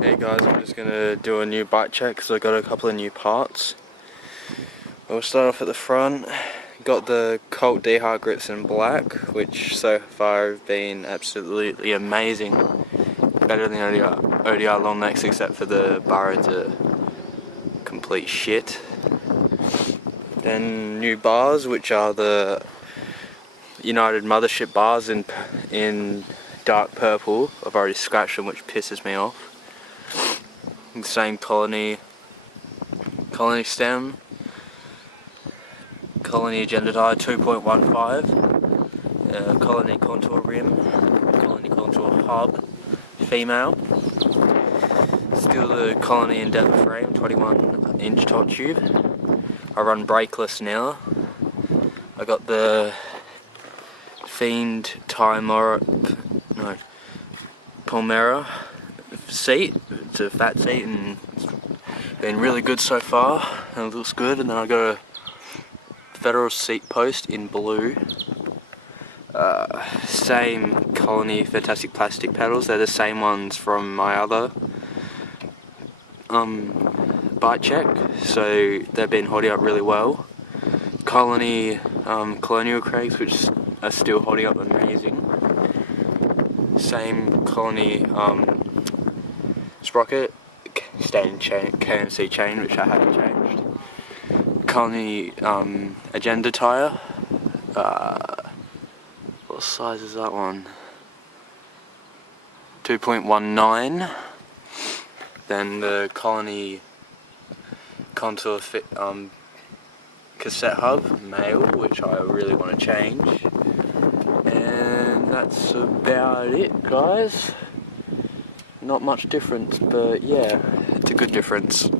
Hey guys, I'm just gonna do a new bike check because I got a couple of new parts. We'll start off at the front. Got the Colt D-Hard grips in black, which so far have been absolutely amazing. Better than the ODR long necks, except for the Burrows are complete shit. Then new bars, which are the United Mothership bars in dark purple. I've already scratched them, which pisses me off. Same colony stem, colony agenda tire 2.15, colony contour rim, colony contour hub, female. Still the colony endeavour frame, 21-inch top tube. I run brakeless now. I got the Fiend Palmera seat. It's a fat seat and it's been really good so far, and it looks good. And then I got a Federal seat post in blue. Same Colony Fantastic plastic pedals. They're the same ones from my other bike check, so they've been holding up really well. Colony Colonial Craigs, which are still holding up amazing. Same Colony sprocket, standing chain, KMC chain, which I haven't changed. Colony agenda tyre. What size is that one? 2.19. Then the Colony contour fit cassette hub, male, which I really want to change. And that's about it, guys. Not much difference, but yeah, it's a good difference.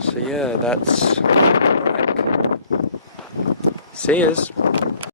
So yeah, that's right. See yous.